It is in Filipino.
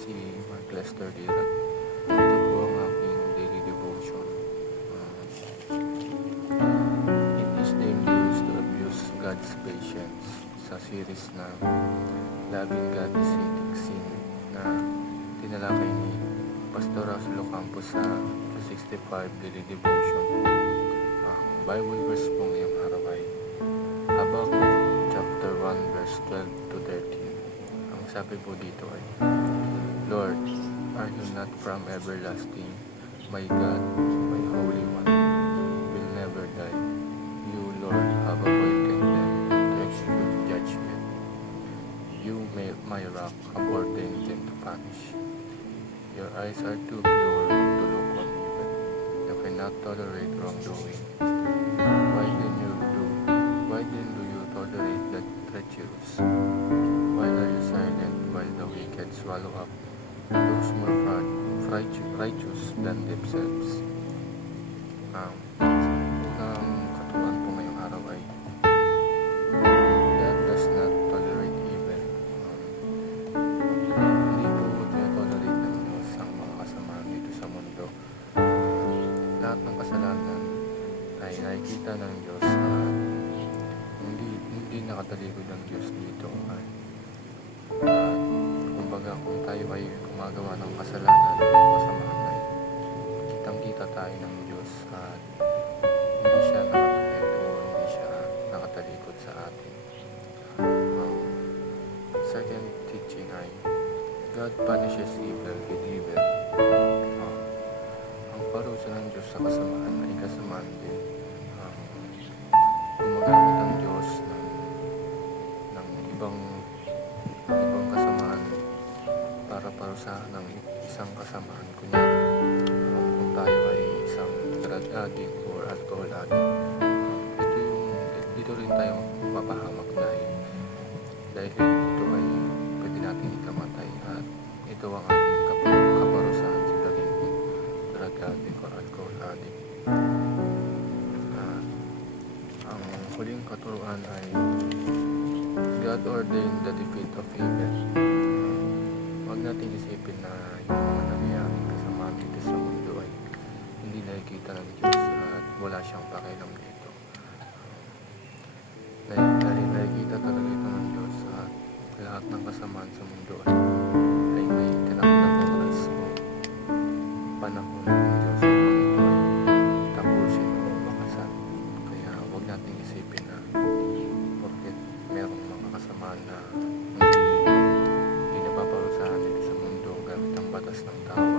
si Mark Lester Dirat. Ito po ang aking daily devotion. It is dangerous to abuse God's patience sa series na Loving God is Hating Sin na tinalakay ni Pastor Russell Ocampo sa 65 daily devotion. Ang Bible verse po ngayong araw ay Habakkuk chapter 1 verse 12 to 13. Ang sabi po dito ay, Lord, are you not from everlasting? My God, my Holy One, will never die. You, Lord, have appointed them to execute judgment. You, my rock, have ordained them to punish. Your eyes are too pure to look on evil. You cannot tolerate wrongdoing. Why then do you tolerate the treacherous? Why are you silent while the wicked swallow up those more righteous than themselves? Unang katuan po ngayong araw ay God does not tolerate evil. Hindi po tinatolerate ng Diyos ang mga kasamaan dito sa mundo. Lahat ng kasalanan ay nakikita ng Diyos at hindi nakatalikod ng Diyos dito. Kumbaga kung tayo ay gumagawa ng kasalanan o kasamaan ay kitang-kita tayo ng Diyos at hindi siya nakatalikod o hindi siya nakatalikod sa atin. Second teaching ay God punishes evil with evil. Ang parusa ng Diyos sa kasamaan ay kasamaan din. Gumagamit ang Diyos ng ibang kasamaan para parusahan ng isang kasamaan. Kung tayo ay isang drug addict or alcohol addict, dito rin tayo mapahamak dahil ito ay pwede natin ikamatay at ito ang ating kaparusahan sa naging drug addict or alcohol addict. Ang huling katuruan ay God ordained the defeat of evil. Huwag natin isipin na yung mga nangyayaring kasamaan dito sa mundo ay hindi nakikita ng Diyos at wala siyang pakialam dito. Dahil nakikita talaga ito ng Diyos at lahat ng kasamaan sa mundo ay may tinakdang oras o panahon ng Diyos upang ito ay tapusin o makasan. Kaya huwag natin isipin na porket merong mga kasamaan na hindi napaparusahan dito sa mundo gamit ang batas ng tao